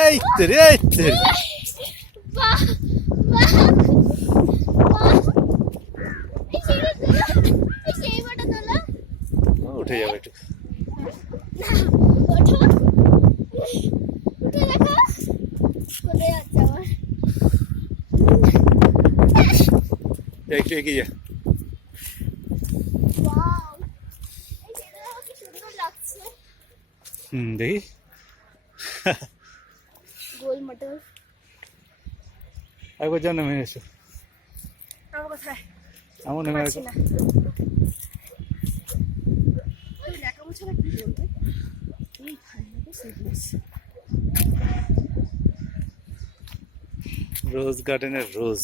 এই তেরে এই তেরে বাহ বাহ বাহ এই সেই বটা তোলা উঠে যাবে একটু ওঠো উঠে দেখো কোথায় যাচ্ছে আমার একটু এগিয়ে যা ওয়াও এই ছেলেটা কি সুন্দর লাগছে দেখি গোল মটর একবার যাও নেমে এসো আমার কোথায় আমার নেমে এসো না ওই লেখা মুছাটা কি বলবে এই ঠান্ডাতে সিরিয়াস রোজ গার্ডেনের রোজ